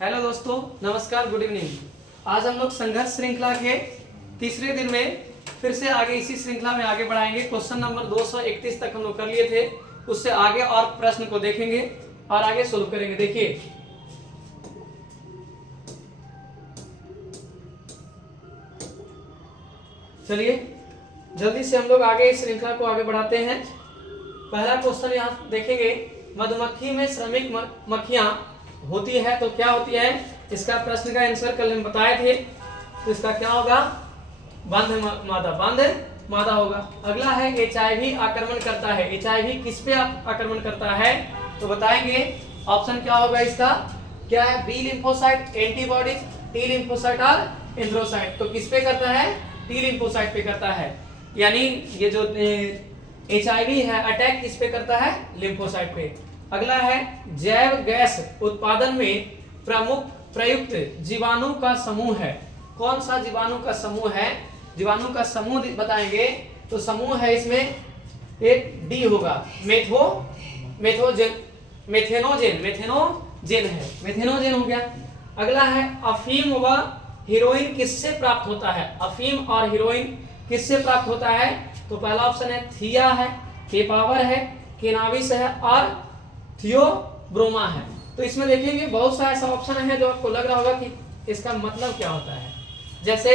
Hello दोस्तों, नमस्कार, good evening. आज हम लोग संघर्ष श्रृंखला के तीसरे दिन में फिर से आगे इसी श्रृंखला में आगे बढ़ाएंगे। क्वेश्चन नंबर 231 तक हम लोग कर लिए थे, उससे आगे और प्रश्न को देखेंगे और आगे सोल्व करेंगे। देखिए, चलिए जल्दी से हम लोग आगे इस श्रृंखला को आगे बढ़ाते हैं। पहला क्वेश्चन यहाँ देखेंगे, मधुमक्खी में श्रमिक मक्खियां होती है तो क्या होती है? इसका प्रश्न का आंसर कल हम बताए थे, तो इसका क्या होगा? बंध मादा होगा। अगला है HIV आक्रमण करता है। HIV किस पे आक्रमण करता है? तो बताएंगे। ऑप्शन क्या होगा इसका? क्या है? B lymphocyte, antibodies, T lymphocyte और एंथ्रोसाइट। तो किस पे करता है? टी लिम्फोसाइट पे करता है। यानी ये जो HIV है, अटैक किस पे करता है? लिम्फोसाइट पे। अगला है, जैव गैस उत्पादन में प्रमुख प्रयुक्त जीवाणु का समूह है। कौन सा जीवाणु का समूह है? जीवाणु का समूह बताएंगे। तो समूह है इसमें एक डी होगा, मेथेनोजेन हो गया। अगला है, अफीम व हीरोइन किससे प्राप्त होता है? अफीम और हीरोइन किससे प्राप्त होता है? तो पहला ऑप्शन है थिया है, केपावर है, केनाबिस है और थियोब्रोमा है। तो इसमें देखेंगे बहुत सा ऐसा ऑप्शन है जो आपको लग रहा होगा कि इसका मतलब क्या होता है। जैसे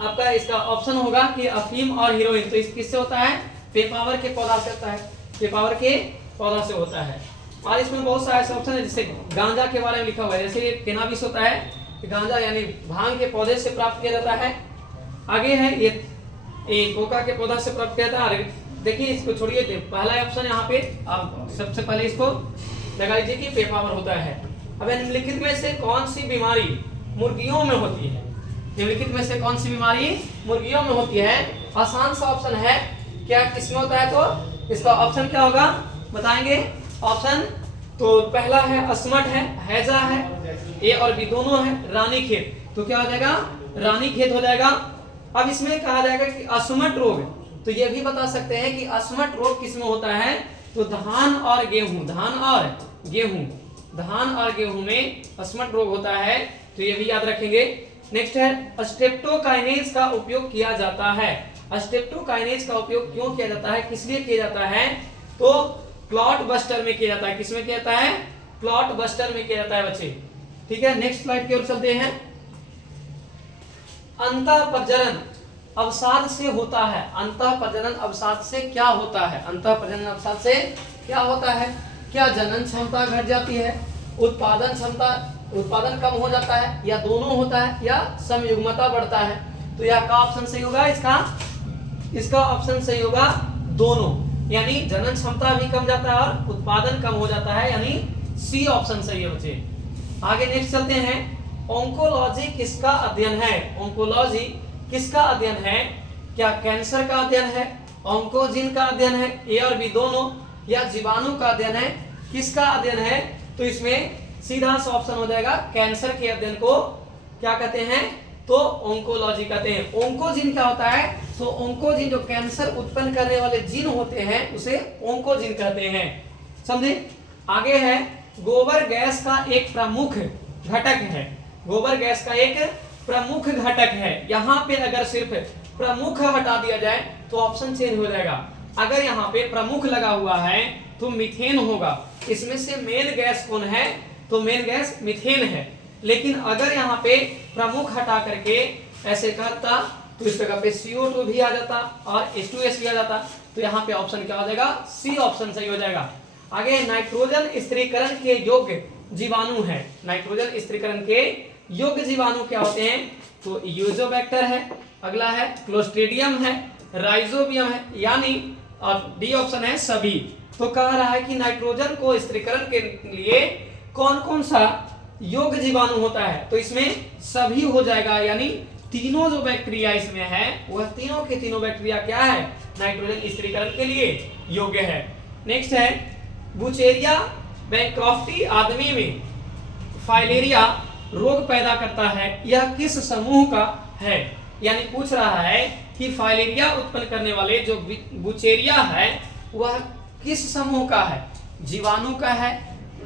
आपका इसका ऑप्शन होगा कि अफीम और हीरोइन, तो इस किससे होता है? पेपावर के पौधा से होता है, पेपावर के पौधा से होता है। और इसमें बहुत सा ऐसा ऑप्शन है, जैसे गांजा के बारे में लिखा हुआ है। जैसे ये केनाबिस होता है, गांजा यानी भांग के पौधे से प्राप्त किया जाता है। आगे है ये कोका के पौधा से प्राप्त किया जाता है। देखिए, इसको छोड़िए, पहला ऑप्शन यहाँ पे आप सबसे पहले इसको लगा लीजिए कि पेपावर होता है। अब निम्नलिखित में से कौन सी बीमारी मुर्गियों में होती है? निम्नलिखित में से कौन सी बीमारी मुर्गियों में होती है? आसान सा ऑप्शन है। क्या किसमें होता है? तो इसका ऑप्शन क्या होगा बताएंगे। ऑप्शन तो पहला है अस्मट है, हैजा है, ए और बी दोनों है, रानीखेत। तो क्या हो जाएगा? रानीखेत हो जाएगा। अब इसमें कहा जाएगा कि अस्मट रोग, तो ये भी बता सकते हैं कि अस्मट रोग किसमें होता है? तो धान और गेहूं में अस्मट रोग होता है। तो ये भी याद रखेंगे। नेक्स्ट है, स्ट्रेप्टोकाइनेज का उपयोग किया जाता है। स्ट्रेप्टोकाइनेज का उपयोग क्यों किया जाता है, किस लिए किया जाता है? तो क्लॉट बस्टर में किया जाता है। किसमें किया जाता है? क्लॉट बस्टर में किया जाता है बच्चे। ठीक है, नेक्स्ट स्लाइड की ओर चलते हैं। अंतःप्रजनन अवसाद से होता है। अंतःप्रजनन अवसाद से क्या होता है? अंतःप्रजनन अवसाद से क्या होता है? क्या जनन क्षमता घट जाती है, उत्पादन कम हो जाता है, या दोनों होता है, या समयुग्मता बढ़ता है? तो यह का ऑप्शन सही होगा? इसका ऑप्शन सही होगा दोनों, यानी जनन क्षमता भी कम जाता है और उत्पादन कम हो जाता है, यानी सी ऑप्शन सही है बच्चे। आगे नेक्स्ट चलते हैं। ऑन्कोलॉजी किसका अध्ययन है? ऑन्कोलॉजी किसका अध्ययन है? क्या कैंसर का अध्ययन है, ऑन्कोजीन का अध्ययन है, ए और बी दोनों, या जीवाणु का अध्ययन है? किसका अध्ययन है? तो इसमें सीधा सा ऑप्शन हो जाएगा, कैंसर के अध्ययन को क्या कहते हैं? तो ऑन्कोलॉजी कहते हैं। ऑन्कोजीन क्या होता है? तो ऑन्कोजीन जो कैंसर उत्पन्न करने वाले जीन होते हैं उसे ऑन्कोजीन कहते हैं। समझे? आगे है, गोबर गैस का एक प्रमुख घटक है। गोबर गैस का एक प्रमुख घटक है। यहाँ पे अगर सिर्फ प्रमुख हटा दिया जाए तो ऑप्शन चेंज हो जाएगा। अगर यहाँ पे प्रमुख लगा हुआ है तो मीथेन होगा। इसमें से मेन गैस कौन है? तो मेन गैस मीथेन है। लेकिन अगर यहाँ पे प्रमुख हटा करके ऐसे करता तो इस जगह पे CO2 भी आ जाता और H2S भी आ जाता। तो यहाँ पे ऑप्शन क्या हो जाएगा? सी ऑप्शन सही हो जाएगा। आगे, नाइट्रोजन स्थिरीकरण के योग्य जीवाणु है। नाइट्रोजन स्थिरीकरण के योग्य जीवाणु क्या होते हैं? तो यूजोबैक्टर है, अगला है क्लोस्ट्रीडियम है, राइजोबियम है, यानी डी ऑप्शन है सभी। तो कह रहा है कि नाइट्रोजन को स्थिरीकरण के लिए कौन कौन सा योग्य जीवाणु होता है? तो इसमें सभी हो जाएगा, यानी तीनों जो बैक्टीरिया इसमें है वह तीनों के तीनों बैक्टीरिया क्या है? नाइट्रोजन स्थिरीकरण के लिए योग्य है। नेक्स्ट है, बुचेरिया बैक्रोफ्टी आदमी में फाइलेरिया रोग पैदा करता है, यह किस समूह का है? यानी पूछ रहा है कि फाइलेरिया उत्पन्न करने वाले जो बुचेरिया है वह किस समूह का है? जीवाणु का है,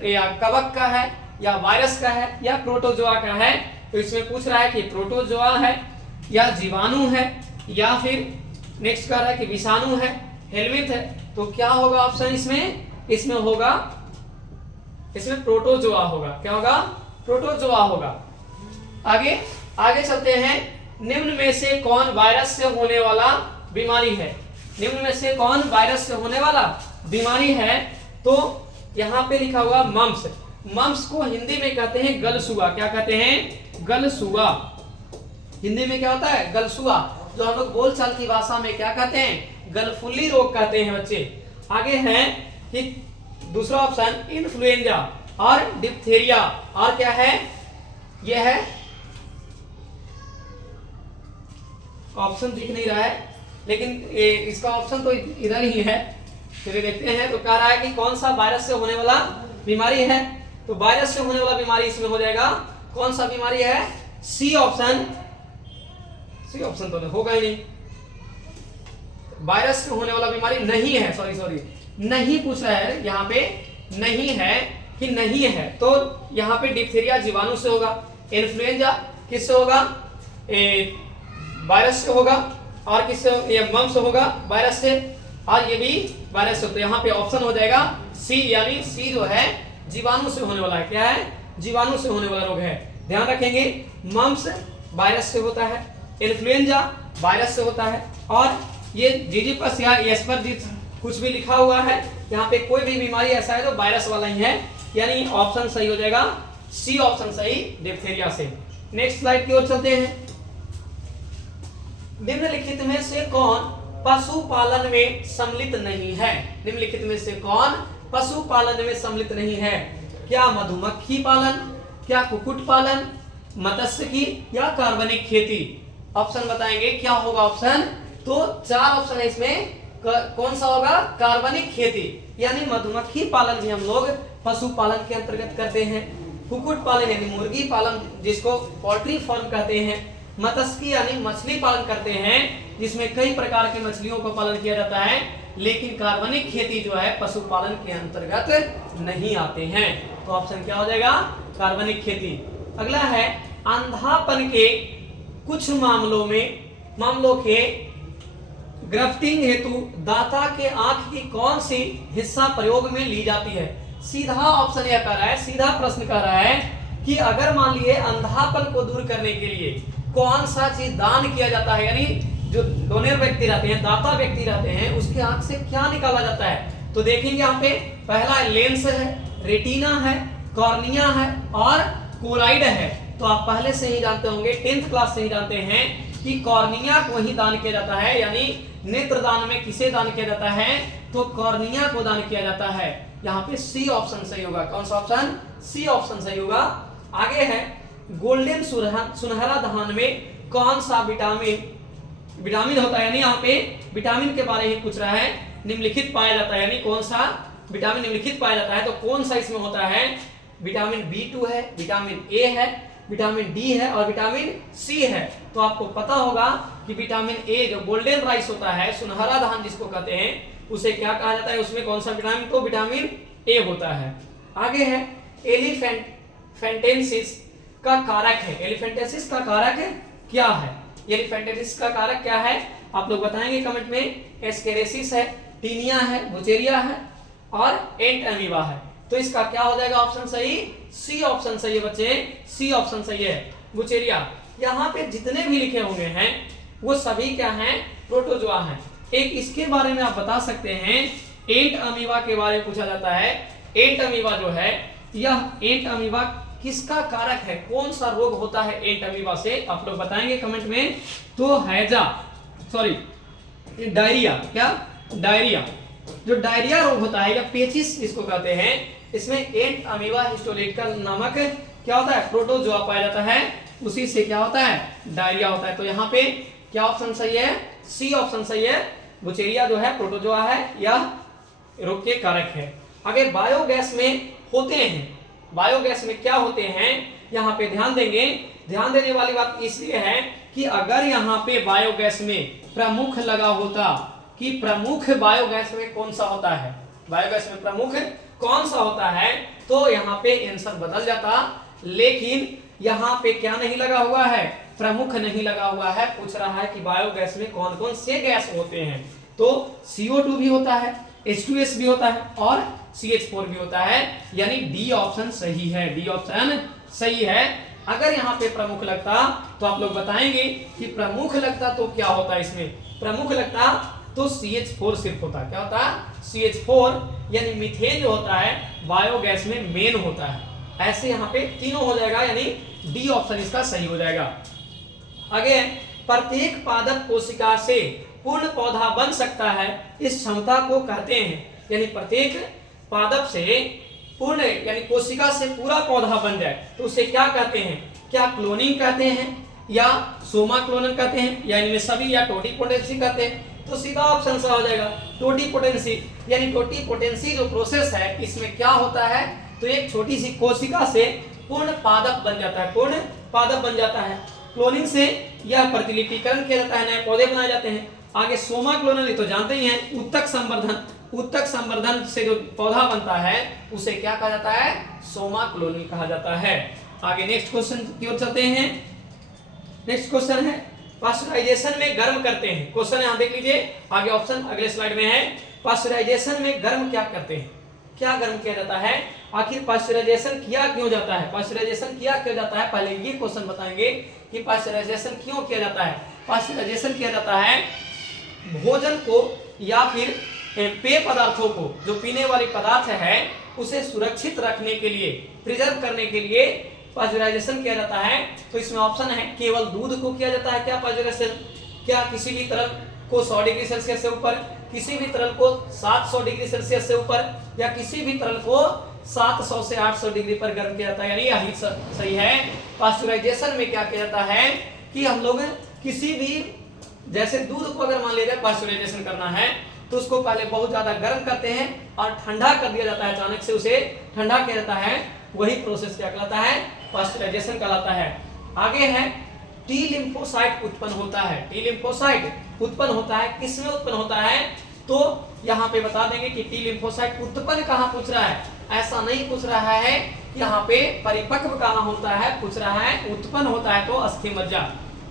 या कवक का है, या वायरस का है या प्रोटोजोआ का है। तो इसमें पूछ रहा है कि प्रोटोजोआ है या जीवाणु है या फिर नेक्स्ट कह रहा है कि विषाणु है, हेलमिंथ है। तो क्या होगा ऑप्शन इसमें? इसमें होगा, इसमें प्रोटोजोआ होगा। क्या होगा? प्रोटोजोआ होगा। आगे आगे चलते हैं। निम्न में से कौन वायरस से होने वाला बीमारी है? निम्न में से कौन वायरस से होने वाला बीमारी है? तो यहां पे लिखा हुआ मम्स। मम्स को हिंदी में कहते हैं गलसुआ। क्या कहते हैं? गलसुआ। हिंदी में क्या होता है? गलसुआ। जो हम लोग बोलचाल की भाषा में क्या कहते हैं? गलफुल्ली रोग कहते हैं बच्चे। आगे है कि दूसरा ऑप्शन इन्फ्लुएंजा और डिप्थेरिया। और क्या है? यह है, ऑप्शन दिख नहीं रहा है लेकिन इसका ऑप्शन तो इधर ही है। चलिए देखते हैं। तो कह रहा है कि कौन सा वायरस से होने वाला बीमारी है? तो वायरस से होने वाला बीमारी इसमें हो जाएगा। कौन सा बीमारी है? C option. सी ऑप्शन तो होगा ही नहीं। वायरस से होने वाला बीमारी नहीं है। सॉरी नहीं पूछ रहा है यहाँ पे, नहीं है कि नहीं है। तो यहाँ पे डिप्थीरिया जीवाणु से होगा, इन्फ्लुएंजा किससे होगा? वायरस से होगा, और किससे? ये मम्स होगा वायरस से, और ये भी वायरस से। तो यहाँ पे ऑप्शन हो जाएगा सी, यानी सी जो है जीवाणु से होने वाला है। क्या है? जीवाणु से होने वाला रोग है। ध्यान रखेंगे, मम्स वायरस से होता है, इन्फ्लुएंजा वायरस से होता है, और ये जीजीपस या एस्परजिलस कुछ भी लिखा हुआ है यहाँ पे, कोई भी बीमारी ऐसा है जो वायरस वाला ही है। यानी ऑप्शन सही हो जाएगा सी ऑप्शन सही, डिप्थीरिया से। नेक्स्ट स्लाइड की ओर चलते हैं। निम्नलिखित में से कौन पशुपालन में सम्मिलित नहीं है? निम्नलिखित में से कौन पशुपालन में सम्मिलित नहीं है? क्या मधुमक्खी पालन, क्या कुक्कुट पालन, मत्स्यिकी या कार्बनिक खेती? ऑप्शन बताएंगे क्या होगा ऑप्शन? तो 4 ऑप्शन है इसमें। कौन सा होगा? कार्बनिक खेती, यानी मधुमक्खी पालन भी हम लोग पशुपालन के अंतर्गत करते हैं। कुक्कुट पालन यानी मुर्गी पालन जिसको पोल्ट्री फार्म कहते हैं। मत्स्यिकी यानी मछली पालन करते हैं जिसमें कई प्रकार की मछलियों का पालन किया जाता है। लेकिन कार्बनिक खेती जो है पशुपालन के अंतर्गत नहीं आते हैं। तो ऑप्शन क्या हो जाएगा? कार्बनिक खेती। अगला है अंधापन के कुछ मामलों के ग्राफ्टिंग हेतु दाता के आंख की कौन सी हिस्सा प्रयोग में ली जाती है? सीधा ऑप्शन यह कर रहा है, सीधा प्रश्न कर रहा है कि अगर मान लिए अंधापन को दूर करने के लिए कौन सा चीज दान किया जाता है, यानी जो डोनर व्यक्ति रहते हैं, दाता व्यक्ति रहते हैं, उसके आंख से क्या निकाला जाता है? तो देखेंगे यहाँ पे पहला लेंस है, रेटिना है, कॉर्निया है और कोराइड है। तो आप पहले से ही जानते होंगे, 10th क्लास से ही जानते हैं कि कॉर्निया को ही दान किया जाता है। यानी नेत्रदान में किसे दान किया जाता है? तो कॉर्निया को दान किया जाता है। यहाँ पे सी ऑप्शन सही होगा। कौन सा ऑप्शन? सी ऑप्शन सही होगा। आगे है गोल्डन सुनहरा धान में कौन सा विटामिन होता है? यानी यहाँ पे विटामिन के बारे में पूछ रहा है। निम्नलिखित पाया जाता है, यानी कौन सा विटामिन निम्नलिखित पाया जाता है? तो कौन सा इसमें होता है? विटामिन B2 है, विटामिन A है, विटामिन D है और विटामिन C है। तो आपको पता होगा कि विटामिन A जो गोल्डन राइस होता है, सुनहरा धान जिसको कहते हैं, उसे क्या कहा जाता है? उसमें कौन सा विटामिन? तो विटामिन A होता है। आगे है एलिफेंटेंसिस का कारक है। एलिफेंटेंसिस का कारक क्या है? एलिफेंटेंसिस का कारक क्या है? आप लोग बताएंगे कमेंट में। एस्केरेसिस है, टीनिया है, बुचेरिया है और एंट अमीबा है। तो इसका क्या हो जाएगा ऑप्शन सही? सी ऑप्शन सही है बच्चे, सी ऑप्शन सही है, बुचेरिया। यहाँ पे जितने भी लिखे होंगे हैं वो सभी क्या हैं? प्रोटोजोआ हैं। एक इसके बारे में आप बता सकते हैं, एंट अमीबा के बारे में पूछा जाता है। एंट अमीबा जो है, यह एंट अमीबा किसका कारक है? कौन सा रोग होता है एंट अमीबा से? आप लोग बताएंगे कमेंट में। तो डायरिया। क्या? डायरिया। जो डायरिया रोग होता है या पेचिस जिसको कहते हैं, इसमें एंट अमीबा हिस्टोलिटिका नामक क्या होता है? प्रोटोजोआ पाया जाता है। उसी से क्या होता है? डायरिया होता है। तो यहाँ पे क्या ऑप्शन सही है? सी ऑप्शन सही है। बुचेरिया जो है प्रोटोजोआ है, यह रोग के कारक है। आगे बायोगैस में होते हैं। बायोगैस में क्या होते हैं? यहाँ पे ध्यान देंगे। ध्यान देने वाली बात इसलिए है कि अगर यहाँ पे बायोगैस में प्रमुख लगा होता कि प्रमुख बायोगैस में कौन सा होता है? बायोगैस में प्रमुख कौन सा होता है, तो यहाँ पे आंसर बदल जाता, लेकिन यहाँ पे क्या नहीं लगा हुआ है, प्रमुख नहीं लगा हुआ है। पूछ रहा है कि बायोगैस में कौन कौन से गैस होते हैं, तो CO2 भी होता है, H2S भी होता है और CH4 भी होता है, यानी डी ऑप्शन सही है, डी ऑप्शन सही है। अगर यहाँ पे प्रमुख लगता तो आप लोग बताएंगे कि प्रमुख लगता तो क्या होता, इसमें प्रमुख लगता तो CH4 सिर्फ होता, क्या होता, CH4 यानी मीथेन जो होता है बायोगैस में मेन होता है। ऐसे यहाँ पे तीनों हो जाएगा, यानी डी ऑप्शन इसका सही हो जाएगा। आगे, प्रत्येक पादप कोशिका से पूर्ण पौधा बन सकता है, इस क्षमता को कहते हैं, यानी प्रत्येक पादप से पूर्ण यानी कोशिका से पूरा पौधा बन जाए तो उसे क्या कहते हैं, क्या क्लोनिंग कहते हैं या सोमा क्लोनन कहते हैं या इनमें सभी, या टोटिपोटेंसी कहते हैं, तो सीधा ऑप्शन सा हो जाएगा टोटिपोटेंसी। यानी टोटिपोटेंसी जो प्रोसेस है इसमें क्या होता है, तो एक छोटी सी कोशिका से पूर्ण पादप बन जाता है, पूर्ण पादप बन जाता है। क्लोनिंग से यह प्रतिलिपिकरण किया जाता है, नए पौधे बनाए जाते हैं। आगे सोमा क्लोनल तो जानते ही हैं, उत्तक संवर्धन, उत्तक संवर्धन से जो पौधा बनता है उसे क्या कहा जाता है, सोमा क्लोनल कहा जाता है। आगे नेक्स्ट क्वेश्चन की ओर चलते हैं। नेक्स्ट क्वेश्चन है पास्चराइजेशन में गर्म करते हैं, क्वेश्चन यहाँ देख लीजिए, आगे ऑप्शन अगले स्लाइड में है। पास्चराइजेशन में गर्म क्या करते हैं, क्या गर्म किया जाता है, आखिर पास्चराइजेशन किया क्यों जाता है, पास्चराइजेशन किया क्यों जाता है, पहले ये क्वेश्चन बताएंगे कि पास्चराइजेशन क्यों किया जाता है। पास्चराइजेशन किया जाता है भोजन को या फिर पेय पदार्थों को, जो पीने वाले पदार्थ है उसे सुरक्षित रखने के लिए, प्रिजर्व करने के लिए पास्चराइजेशन किया जाता है। तो इसमें ऑप्शन है केवल दूध को किया जाता है क्या पास्चराइजेशन, क्या किसी भी तरल को 100 डिग्री सेल्सियस से ऊपर, किसी भी तरल को 700 डिग्री सेल्सियस से ऊपर, या किसी भी तरल को 700 से 800 डिग्री पर गर्म किया जाता है, यानी यही सही है। पास्चराइजेशन में क्या किया जाता है कि हम लोग किसी भी, जैसे दूध को अगर मान लीजिए पास्चराइजेशन करना है तो उसको पहले बहुत ज्यादा गर्म करते हैं और ठंडा कर दिया जाता है, अचानक से उसे ठंडा किया जाता है, वही प्रोसेस क्या कहलाता है, पास्चराइजेशन कहलाता है। आगे है टी लिम्फोसाइट उत्पन्न होता है, टी लिम्फोसाइट उत्पन्न होता है, किसमें उत्पन्न होता है, तो यहाँ पे बता देंगे कि टी लिम्फोसाइट उत्पन्न कहाँ पूछ रहा है, ऐसा नहीं पूछ रहा है यहाँ पे परिपक्व कहाँ होता है, पूछ रहा है उत्पन्न होता है तो अस्थि मज्जा।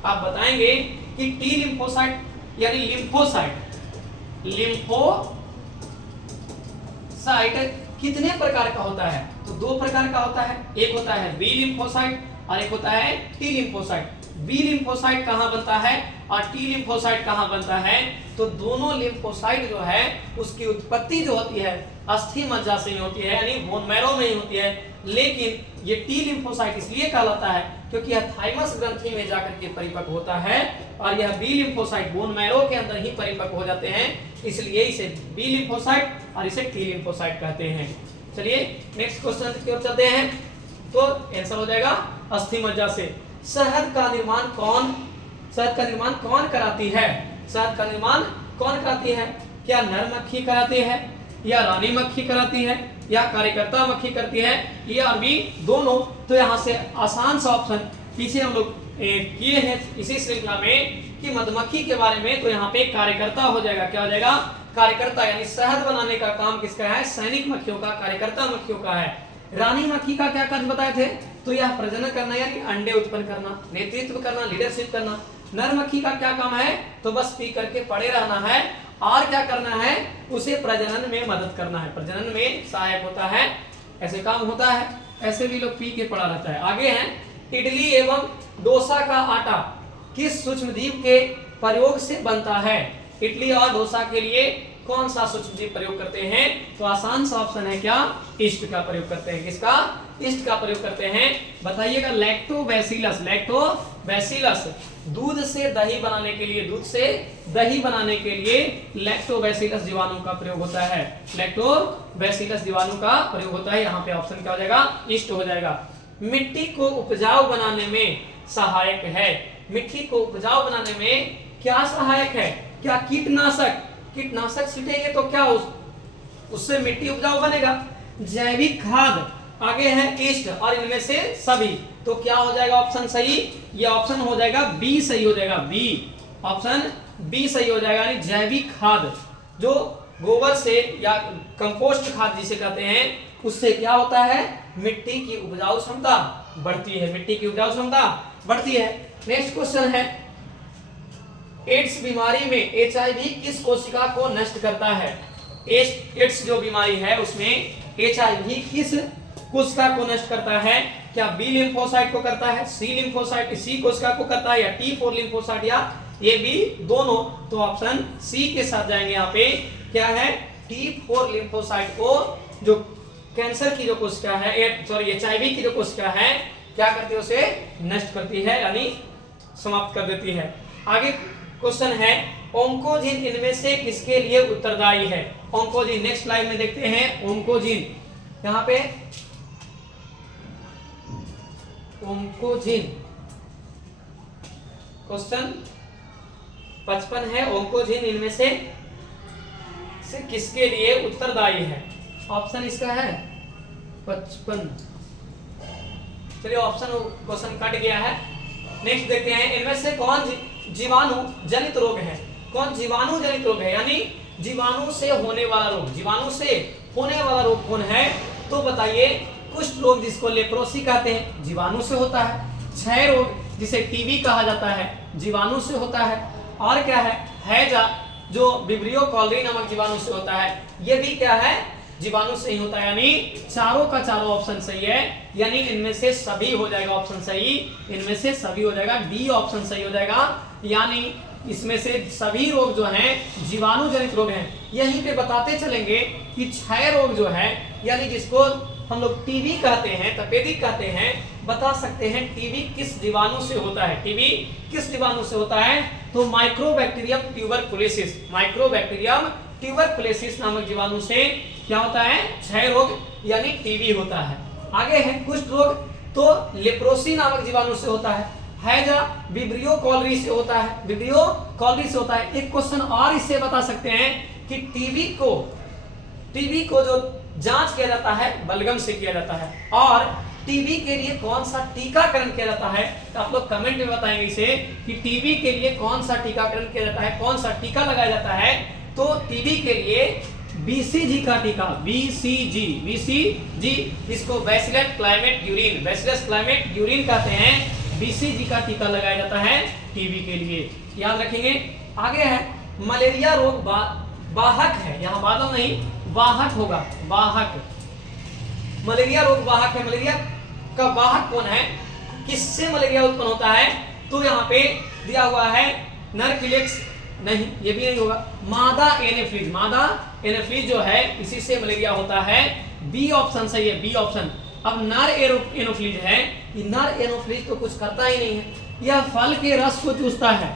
आप बताएंगे कि टी लिम्फोसाइट यानी लिम्फोसाइट, लिम्फोसाइट कितने प्रकार का होता है, तो 2 प्रकार का होता है, एक होता है बी लिम्फोसाइट और एक होता है टी लिम्फोसाइट। बी लिम्फोसाइट कहाँ बनता है और टी लिम्फोसाइट कहाँ बनता है, तो दोनों लिम्फोसाइट जो है उसकी उत्पत्ति जो होती है अस्थि मज्जा से ही होती है, यानी बोन मैरो में ही होती है। लेकिन ये टी लिम्फोसाइट इसलिए कहलाता है क्योंकि यह थाइमस ग्रंथि में जाकर के परिपक्व होता है, और यह बी लिम्फोसाइट बोन मैरो के अंदर ही परिपक्व हो जाते हैं, इसलिए इसे बी लिम्फोसाइट और इसे टी लिम्फोसाइट कहते हैं। चलिए नेक्स्ट क्वेश्चन की ओर चलते हैं, तो आंसर हो जाएगा अस्थि मज्जा से। शहद का निर्माण कौन, शहद का निर्माण कौन कराती है, शहद का निर्माण कौन कराती है, क्या नर मक्खी कराती है या रानी मक्खी कराती है या कार्यकर्ता मक्खी करती है, या भी दोनों। तो यहाँ से आसान सा ऑप्शन पीछे हम लोग किए हैं इसी श्रृंखला में कि मधुमक्खी के बारे में, तो यहाँ पे कार्यकर्ता हो जाएगा, क्या हो जाएगा, कार्यकर्ता, यानी शहद बनाने का काम किसका है, सैनिक मक्खियों का, कार्यकर्ता मक्खियों का है। रानी मक्खी का क्या कार्य बताए थे, तो यह प्रजनन करना यानी अंडे उत्पन्न करना, नेतृत्व करना, लीडरशिप करना। नर मक्खी का क्या काम है, तो बस पी करके पड़े रहना है, और क्या करना है, उसे प्रजनन में मदद करना है, प्रजनन में सहायक होता है, ऐसे काम होता है, ऐसे भी लोग पी के पड़ा रहता है। आगे है इडली एवं डोसा का आटा किस सूक्ष्मजीव के प्रयोग से बनता है, इडली और डोसा के लिए कौन सा सूक्ष्मजीव प्रयोग करते हैं, तो आसान सा ऑप्शन है क्या, ईस्ट का प्रयोग करते हैं, किसका, ईस्ट का प्रयोग करते हैं। बताइएगा लैक्टोबैसिलस, लैक्टोबैसिलस दूध से दही बनाने के लिए, दूध से दही बनाने के लिए लैक्टोबैसिलस जीवाणु का प्रयोग होता है, लैक्टोबैसिलस जीवाणु का प्रयोग होता है। यहाँ पे ऑप्शन क्या हो जाएगा, ईस्ट हो जाएगा। मिट्टी को उपजाऊ बनाने में सहायक है, मिट्टी को उपजाऊ बनाने में क्या सहायक है, क्या कीटनाशक, कीटनाशक छीटेंगे तो क्या उससे मिट्टी उपजाऊ बनेगा, जैविक खाद। आगे है ईस्ट और इनमें से सभी, तो क्या हो जाएगा ऑप्शन सही, ये ऑप्शन हो जाएगा बी सही हो जाएगा, बी, ऑप्शन बी सही हो जाएगा, यानी जैविक खाद जो गोबर से या कंपोस्ट खाद जिसे कहते हैं, उससे क्या होता है, मिट्टी की उपजाऊ क्षमता बढ़ती है, मिट्टी की उपजाऊ क्षमता बढ़ती है। नेक्स्ट क्वेश्चन है, एड्स बीमारी में HIV किस कोशिका को नष्ट करता है? एड्स जो बीमारी है उसमें HIV किस कोशिका को नष्ट करता है? क्या बी लिम्फोसाइट को करता है, सी लिम्फोसाइट सी कोशिका को करता है, या T4 लिम्फोसाइट, या ये भी दोनों? तो ऑप्शन सी के साथ जाएंगे यहाँ पे। क्या है, T4 लिम्फोसाइट को जो कैंसर की जो कोशिका है, HIV की जो कोशिका है, क्या करती है, उसे नष्ट करती है, यानी समाप्त कर देती है। आगे क्वेश्चन है, ओंकोजिन इनमें से किसके लिए उत्तरदायी है? ओंकोजिन नेक्स्ट स्लाइड में देखते हैं। ओंकोजिन, यहाँ पे ओंकोजिन क्वेश्चन 55 है, ओंकोजिन इनमें से किसके लिए उत्तरदायी है? ऑप्शन इसका है 55। चलिए ऑप्शन क्वेश्चन कट गया है। नेक्स्ट देखते हैं, इनमें से कौन जीवाणु जनित रोग है? कौन जीवाणु जनित रोग है, यानी जीवाणु से होने वाला रोग? जीवाणु से होने वाला रोग कौन है? तो बताइए। कुष्ठ रोग जिसको लेप्रोसी कहते हैं, जीवाणु से होता है। क्षय रोग जिसे टीबी कहा जाता है, जीवाणु से होता है। और क्या है, हैजा जो विब्रियो कॉलरी नामक जीवाणु से होता है, ये भी क्या है, जीवाणु से ही होता है। यानी चारों का चारों ऑप्शन सही है, यानी इनमें से सभी हो जाएगा ऑप्शन सही, इनमें से सभी हो जाएगा, डी ऑप्शन सही हो जाएगा। यानी इसमें से सभी रोग जो हैं जीवाणु जनित रोग हैं। यहीं पे बताते चलेंगे कि क्षय रोग जो है, यानी जिसको हम लोग टीबी कहते हैं, तपेदिक कहते हैं, बता सकते हैं टीबी किस जीवाणु से होता है? टीबी किस जीवाणु से होता है? तो माइक्रोबैक्टीरियम ट्यूबरकुलोसिस, माइक्रोबैक्टीरियम ट्यूबरकुलोसिस नामक जीवाणु से क्या होता है? क्षय रोग यानी टीबी होता है। आगे है कुष्ठ रोग, तो लेप्रोसी नामक जीवाणु से होता है। हैजा विब्रियो कॉलरी से होता है, विब्रियो कॉलरी से होता है। एक क्वेश्चन और इससे बता सकते हैं कि टीबी को जो जांच किया जाता है बलगम से किया जाता है, और टीबी के लिए कौन सा टीकाकरण किया जाता है? तो आप लोग कमेंट में बताएंगे इसे कि टीबी के लिए कौन सा टीकाकरण किया जाता है, कौन सा टीका लगाया जाता है? तो टीबी के लिए BCG का टीका, BCG, इसको bacillus climate durian, bacillus climate durian कहते हैं। BCG का टीका लगाया जाता है टीबी के लिए, याद रखेंगे। आगे है, मलेरिया रोग वाहक है, यहाँ बादल नहीं वाहक होगा, वाहक। मलेरिया रोग वाहक है। मलेरिया का वाहक कौन है? किससे मलेरिया उत्पन्न होता है? तो यहाँ पे दिया हुआ है नरकिलेक्स, नहीं ये भी नहीं होगा, मादा एनोफिलीज, मादा एनोफिलीज जो है इसी से मलेरिया होता है। बी ऑप्शन सही है, बी ऑप्शन। अब नर एनोफिलीज है, ये नर एनोफिलीज तो कुछ करता ही नहीं है, यह फल के रस को चूसता है,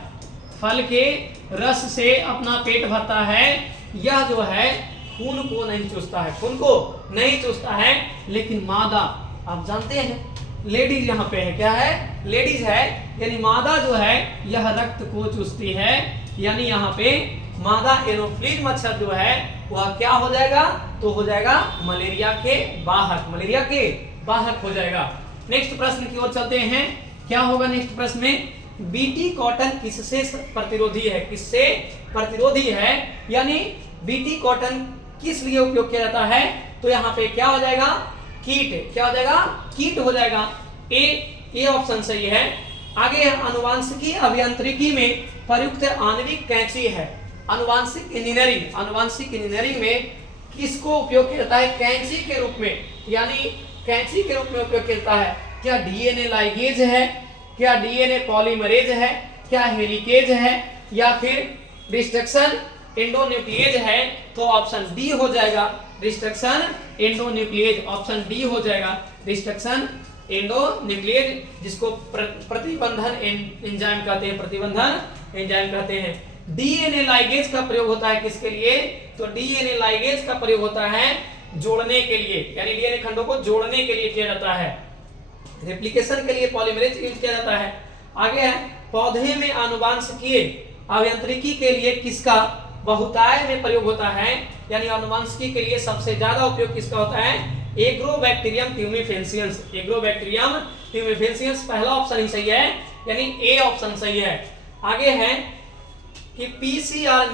फल के रस से अपना पेट भरता है। यह जो है खून को नहीं चूसता है, खून को नहीं चूसता है। लेकिन मादा आप जानते हैं, लेडीज यहाँ पे है, क्या है? लेडीज है, यानी मादा जो है यह रक्त को चूसती है। यानी यहाँ पे मादा एनोफिलीज मच्छर जो है वह क्या हो जाएगा? तो हो जाएगा मलेरिया के वाहक, मलेरिया के वाहक हो जाएगा। नेक्स्ट प्रश्न की ओर चलते हैं। क्या होगा नेक्स्ट प्रश्न में? बीटी कॉटन किससे प्रतिरोधी है? किससे प्रतिरोधी है? यानी बीटी कॉटन किस लिए उपयोग किया जाता है? तो यहाँ पे क्या हो जाएगा? कीट, क्या हो जाएगा? कीट हो जाएगा। ए ऑप्शन सही है। आगे अनुवांशिकी अभियांत्रिकी में प्रयुक्त आणविक कैंची है। अनुवांशिक इंजीनियरिंग में किसको उपयोग किया जाता है? कैंची के रूप में, यानी कैंची के रूप में उपयोग किया जाता है। क्या डीएनए लाइगेज है, क्या डीएनए पॉलीमरेज है, क्या हेलिकेज है, या फिर डिस्ट्रक्शन एंडोन्यूक्लिएज है? तो ऑप्शन डी हो जाएगा, डिस्ट्रक्शन एंडोन्यूक्लिएज, ऑप्शन डी हो जाएगा, डिस्ट्रक्शन एंडोन्यूक्लिएज, जिसको प्रतिबंधन एंजाइम कहते हैं, प्रतिबंधन एंजाइम कहते हैं। डीएनए लाइगेज का प्रयोग होता है किसके लिए? तो डीएनए लाइगेज का प्रयोग होता है जोड़ने के लिए, यानी डीएनए खंडों को जोड़ने के लिए किया जाता है। रेप्लिकेशन के लिए पॉलीमरेज यूज किया जाता है। आगे है, पौधे में आनुवांशिकीय अभियांत्रिकी के लिए किसका बहुताय में प्रयोग होता है? यानी आनुवांशिकी के लिए सबसे ज्यादा उपयोग किसका होता है? एग्रोबैक्टीरियम ट्यूमेफेंसियंस, एग्रोबैक्टीरियम ट्यूमेफेंसियंस पहला ऑप्शन ही सही है, यानी ए ऑप्शन सही है। आगे है कि पीसीआर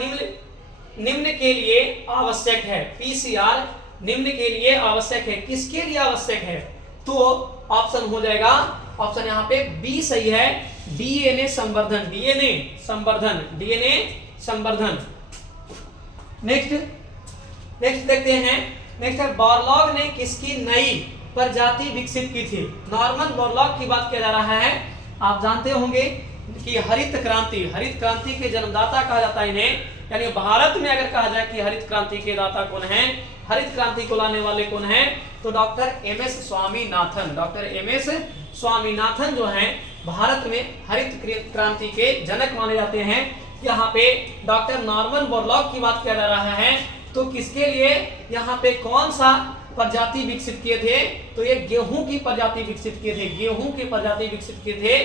निम्न के लिए आवश्यक है। पीसीआर निम्न के लिए आवश्यक है। किसके लिए आवश्यक है? तो ऑप्शन हो जाएगा, ऑप्शन यहाँ पे बी सही है, डीएनए संवर्धन। डीएनए संवर्धन, डीएनए संवर्धन। नेक्स्ट देखते हैं। नेक्स्ट है, बॉरलॉग ने किसकी नई प्रजाति विकसित की थी? नॉर्मन बॉरलॉग की बात किया जा रहा है। आप जानते होंगे कि हरित क्रांति के जन्मदाता कहा जाता है इन्हें। यानी भारत में अगर कहा जाए कि हरित क्रांति के दाता कौन है, हरित क्रांति को लाने वाले कौन हैं, तो doctor MS Swaminathan. Doctor MS Swaminathan जो हैं भारत में हरित क्रांति के जनक माने जाते हैं। यहाँ पे डॉक्टर नॉर्मन बोरलॉग की बात किया जा रहा है, तो किसके लिए यहाँ पे कौन सा प्रजाति विकसित किए थे? तो ये गेहूं की प्रजाति विकसित किए थे, गेहूं की प्रजाति विकसित किए थे।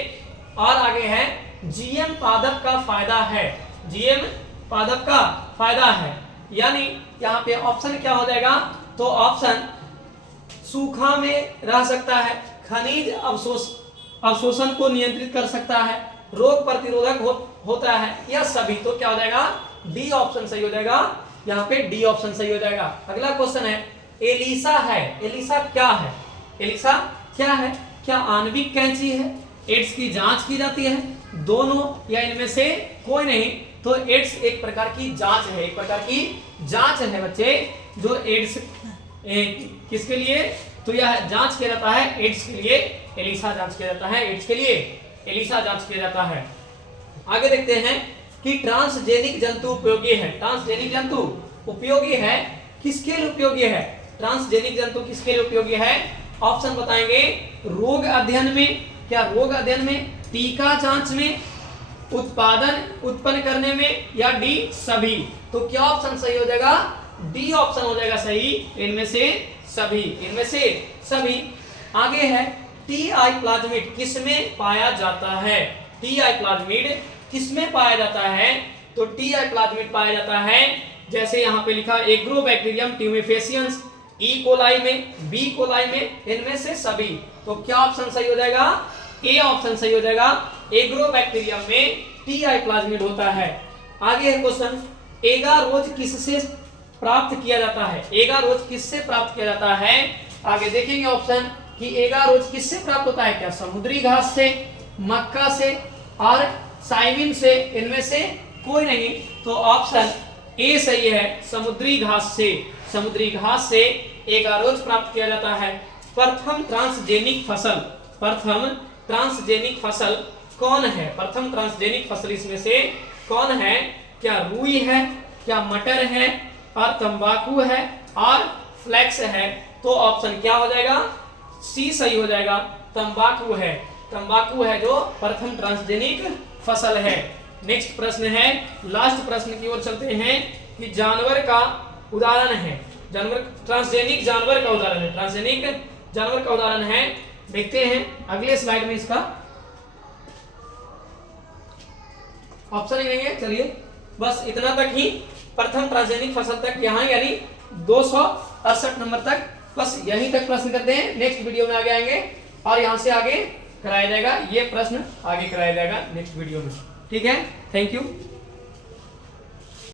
और आगे है, जीएम पादप का फायदा है, जीएम पादप का फायदा है। यानी यहाँ पे ऑप्शन क्या हो जाएगा? तो ऑप्शन सूखा में रह सकता है, खनिज अवशोषण को नियंत्रित कर सकता है, रोग प्रतिरोधक होता है, या सभी। तो क्या हो जाएगा? डी ऑप्शन सही हो जाएगा। यहाँ पे डी ऑप्शन सही हो जाएगा। अगला क्वेश्चन है, एलिसा है। एलिसा क्या है? एलिसा क्या है? क्या आणविक कैंची है? एड्स की जांच की जाती है? दोनों या इनमें से कोई नहीं? तो एड्स एक प्रकार की जांच है, एक प्रकार की जांच है बच्चे, जो एड्स किसके लिए? तो यह जांच किया जाता है एड्स के लिए, एलिसा जांच किया जाता है एड्स के लिए, एलिसा जांच किया जाता है। आगे देखते हैं कि ट्रांसजेनिक जंतु उपयोगी है। ट्रांसजेनिक जंतु उपयोगी है, किसके लिए उपयोगी है? ट्रांसजेनिक जंतु किसके लिए उपयोगी है? ऑप्शन बताएंगे, रोग अध्ययन में, क्या रोग अध्ययन में, टीका जांच में, उत्पादन उत्पन्न करने में, या डी सभी। तो क्या ऑप्शन सही हो जाएगा? डी ऑप्शन हो जाएगा सही, इनमें से सभी, इनमें से सभी। आगे है, टीआई प्लाज्मिड किसमें पाया जाता है? टीआई प्लाज्मिड किसमें पाया जाता है? तो टीआई प्लाज्मिड पाया जाता है, जैसे यहाँ पे लिखा, एग्रोबैक्टीरियम ट्यूमेफेसियंस, ई कोलाई में, बी कोलाई में, इनमें से सभी। तो क्या ऑप्शन सही हो जाएगा? ए ऑप्शन सही हो जाएगा। एग्रोबैक्टीरियम में टीआई प्लाज्मिड होता है। आगे है क्वेश्चन, एगारोज किससे प्राप्त किया जाता है? एगारोज किससे प्राप्त किया जाता है? आगे देखेंगे ऑप्शन कि एगारोज किससे प्राप्त होता है। क्या समुद्री घास से, मक्का से और साइविन से? इनमें से कोई नहीं। तो ऑप्शन ए सही है, समुद्री घास से, समुद्री घास से एगारोज प्राप्त किया जाता है। प्रथम ट्रांसजेनिक फसल, प्रथम ट्रांसजेनिक फसल कौन है? प्रथम ट्रांसजेनिक फसल इसमें से कौन है? क्या रुई है, क्या मटर है, और तंबाकू है, और फ्लैक्स है? तो ऑप्शन क्या हो जाएगा? सी सही हो जाएगा, तंबाकू है, तंबाकू है जो प्रथम ट्रांसजेनिक फसल है। नेक्स्ट प्रश्न है, लास्ट प्रश्न की ओर चलते हैं कि जानवर का उदाहरण है, जानवर ट्रांसजेनिक जानवर का उदाहरण है, ट्रांसजेनिक जानवर का उदाहरण है। देखते हैं अगले स्लाइड में, इसका ऑप्शन ही नहीं है। चलिए बस इतना तक ही, प्रथम ट्रांसजेनिक फसल तक यहाँ, यानी 268 नंबर तक, बस यहीं तक प्रश्न करते हैं। नेक्स्ट वीडियो में आगे आएंगे और यहाँ से आगे कराया जाएगा, ये प्रश्न आगे कराया जाएगा नेक्स्ट वीडियो में। ठीक है, थैंक यू।